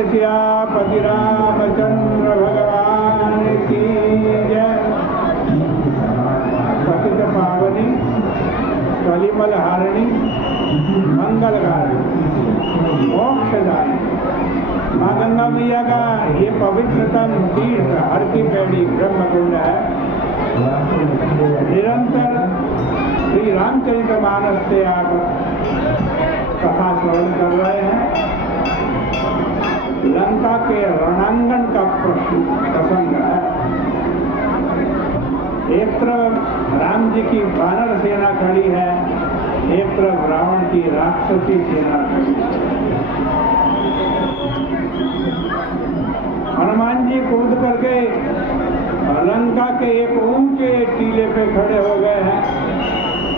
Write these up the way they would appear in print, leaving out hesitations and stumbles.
बोले सियापति रामचंद्र भगवान की जय। पतित पावनी कलिमल हारिणी मंगलकारिणी मोक्षदायिनी माँ गंगा मैया का ये पवित्रतम तीर्थ हर की पैड़ी ब्रह्मकुंड है। निरंतर श्री रामचरितमानस से आप कथा श्रवण कर रहे हैं। लंका के रणांगण का प्रसंग है। एक तरफ राम जी की वानर सेना खड़ी है, एक तरफ रावण की राक्षसी सेना खड़ी है। हनुमान जी कूद करके लंका के एक ऊंचे टीले पे खड़े हो गए हैं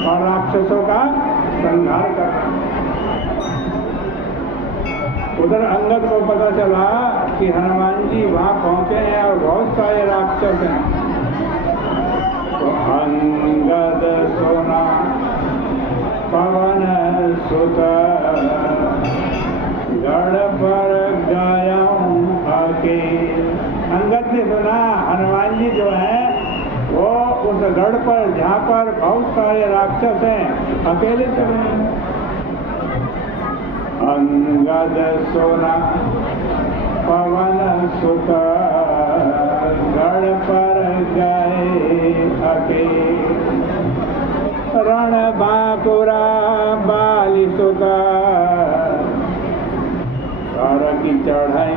और राक्षसों का संहार कर रहे हैं। उधर अंगद को पता चला कि हनुमान जी वहां पहुंचे हैं और बहुत सारे राक्षस हैं। तो अंगद सोना पवन सुत गढ़ पर गया आके। अंगद ने सुना हनुमान जी जो है वो उस गढ़ पर जहाँ पर बहुत सारे राक्षस हैं अकेले चले हैं। अंगद सोना पवन सुत गढ़ पर गए अके। रण बांकुरा बाली सुत कर की चढ़ाई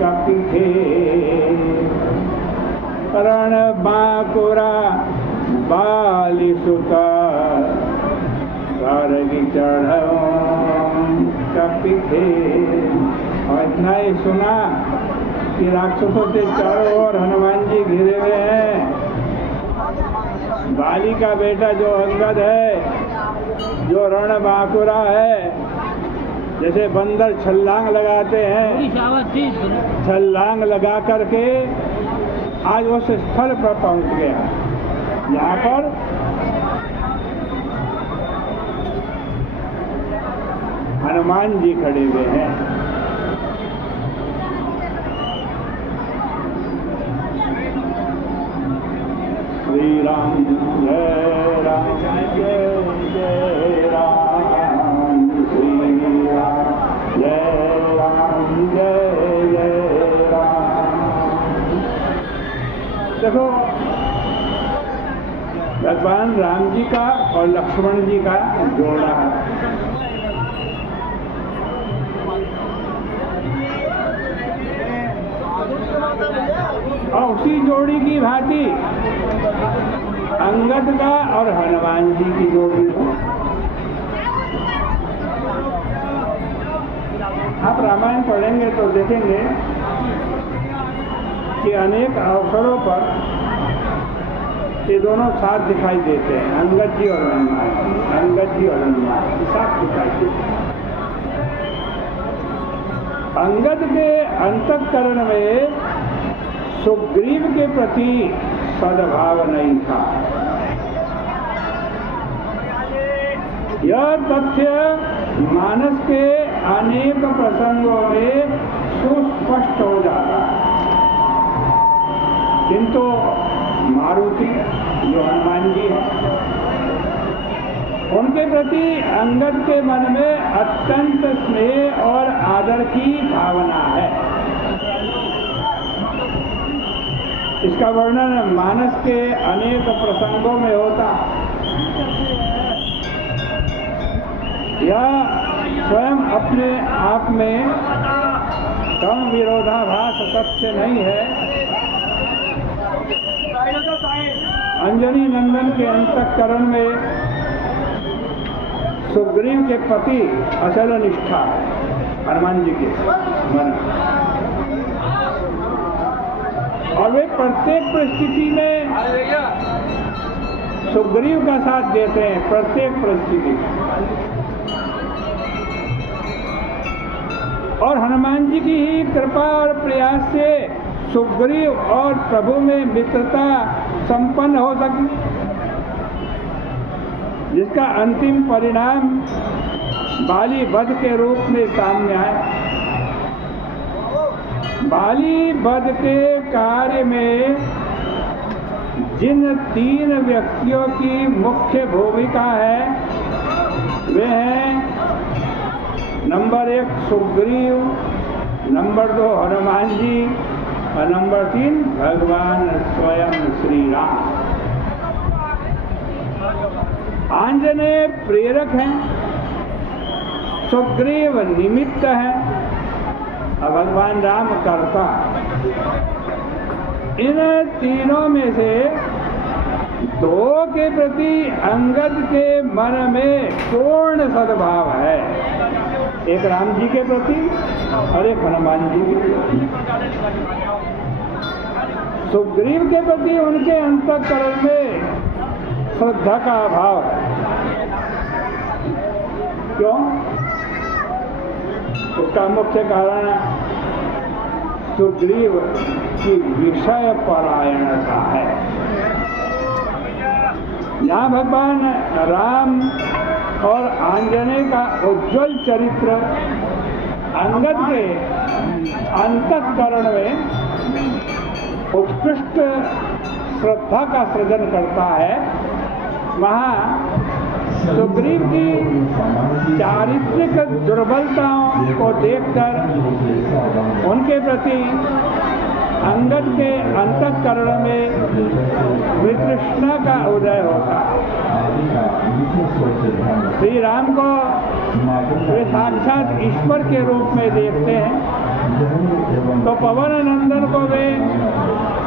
कपिथे। रण बांकुरा बाली सुत कर की चढ़ाई कपिथे। और इतना ही सुना कि राक्षसों से चारों ओर हनुमान जी घिरे हुए हैं। बाली का बेटा जो अंगद है, जो रण बांकुरा है, जैसे बंदर छलांग लगाते हैं, छलांग लगा करके आज उस स्थल पर पहुंच गया यहाँ पर हनुमान जी खड़े हुए हैं। श्री राम जय राम जय जय राम। श्री राम जय राम जय जय राम। देखो भगवान राम जी का और लक्ष्मण जी का जोड़ा है। और उसी जोड़ी की भांति अंगद का और हनुमान जी की जोड़ी है। आप रामायण पढ़ेंगे तो देखेंगे कि अनेक अवसरों पर ये दोनों साथ दिखाई देते हैं। अंगद जी और हनुमान, अंगद जी और हनुमान साथ दिखाई देते हैं। अंगद के अंतःकरण में सुग्रीव के प्रति सद्भाव नहीं था। यह तथ्य मानस के अनेक प्रसंगों में सुस्पष्ट हो जाता है। किंतु मारुति जो हनुमान जी हैं, उनके प्रति अंगद के मन में अत्यंत स्नेह और आदर की भावना है। इसका वर्णन मानस के अनेक प्रसंगों में होता। यह स्वयं अपने आप में कम विरोधाभास तथ्य नहीं है। अंजनी नंदन के अंतःकरण में सुग्रीव के प्रति अचल निष्ठा है हनुमान जी के मन। और वे प्रत्येक परिस्थिति में सुग्रीव का साथ देते हैं। प्रत्येक परिस्थिति और हनुमान जी की ही कृपा और प्रयास से सुग्रीव और प्रभु में मित्रता संपन्न हो सकी, जिसका अंतिम परिणाम बाली वध के रूप में सामने आए। बाली वध के कार्य में जिन 3 व्यक्तियों की मुख्य भूमिका है वे हैं नंबर 1 सुग्रीव, नंबर 2 हनुमान जी और नंबर 3 भगवान स्वयं श्री राम। आंजनेय प्रेरक हैं, सुग्रीव निमित्त है और भगवान राम कर्ता। इन तीनों में से 2 के प्रति अंगद के मन में पूर्ण सद्भाव है, एक राम जी के प्रति और एक हनुमान जी के प्रति। सुग्रीव के प्रति उनके अंतःकरण में श्रद्धा का अभाव है। क्यों? उसका मुख्य कारण सुग्रीव की विषय परायणता है। यहाँ भगवान राम और आंजनेय का उज्ज्वल चरित्र अंगद के अंतःकरण में उत्कृष्ट श्रद्धा का सृजन करता है। वहाँ सुग्रीव की चारित्रिक दुर्बलताओं को देखकर उनके प्रति अंगद के अंतःकरण में वितृष्णा का उदय होता। श्री राम को वे साक्षात ईश्वर के रूप में देखते हैं तो पवन नंदन को वे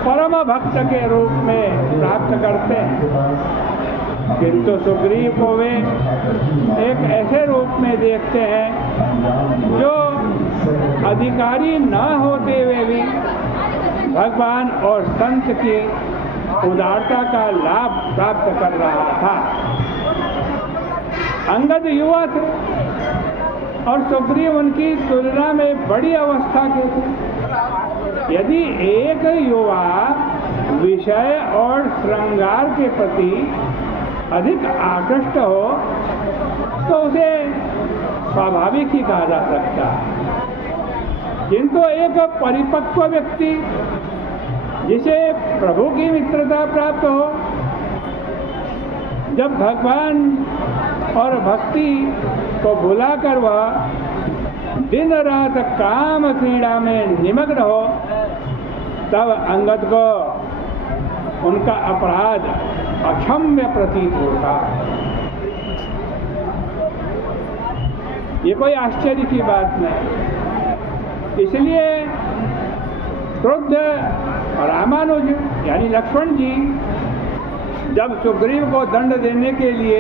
परम भक्त के रूप में प्राप्त करते हैं, किंतु सुग्रीव को वे एक ऐसे रूप में देखते हैं जो अधिकारी न होते हुए भी भगवान और संत की उदारता का लाभ प्राप्त कर रहा था। अंगद युवा थे और सुग्रीव उनकी तुलना में बड़ी अवस्था के थे। यदि एक युवा विषय और श्रृंगार के प्रति अधिक आकृष्ट हो तो उसे स्वाभाविक ही कहा जा सकता है, किंतु एक परिपक्व व्यक्ति जिसे प्रभु की मित्रता प्राप्त हो, जब भगवान और भक्ति को भुलाकर वह दिन रात काम क्रीड़ा में निमग्न हो, तब अंगद को उनका अपराध अक्षम्य प्रतीत होता। ये कोई आश्चर्य की बात नहीं। इसलिए क्रुद्ध रामानुज यानी लक्ष्मण जी जब सुग्रीव को दंड देने के लिए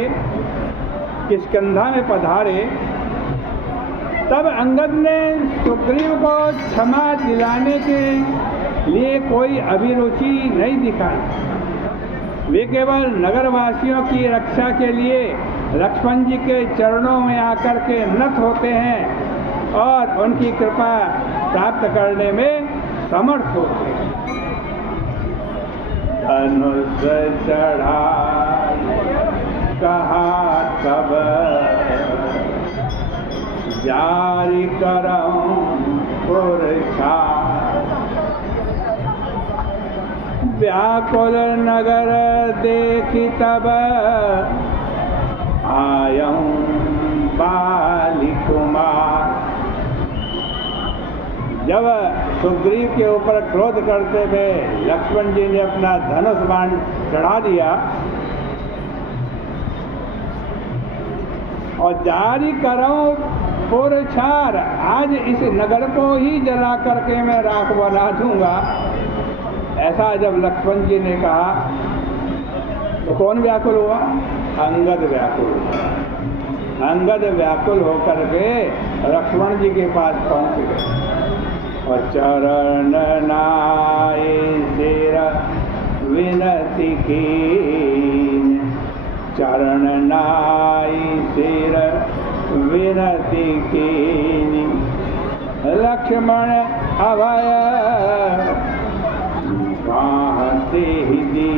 किष्किंधा में पधारे, तब अंगद ने सुग्रीव को क्षमा दिलाने के लिए कोई अभिरुचि नहीं दिखाई। वे केवल नगरवासियों की रक्षा के लिए लक्ष्मण जी के चरणों में आकर के नत होते हैं और उनकी कृपा प्राप्त करने में समर्थ होते हैं। धनुष चढ़ा कहा कब जारी करऊं पुरछा, व्याकुल नगर देखी तब आयऊं बाली कुमार। जब सुग्रीव के ऊपर क्रोध करते हुए लक्ष्मण जी ने अपना धनुष बाण चढ़ा दिया और जारी करूं पुरछार, आज इस नगर को ही जला करके मैं राख बना दूंगा, ऐसा जब लक्ष्मण जी ने कहा तो कौन व्याकुल हुआ? अंगद व्याकुल हुआ। अंगद व्याकुल होकर के लक्ष्मण जी के पास पहुंच गए और चरण नाय सिर विनती कीन, चरण नाय सिर विनती कीन, लक्ष्मण अभय बाहते ही दी।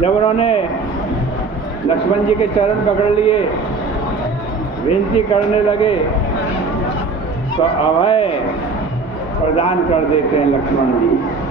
जब उन्होंने लक्ष्मण जी के चरण पकड़ लिए, विनती करने लगे तो अभय प्रदान कर देते हैं लक्ष्मण जी।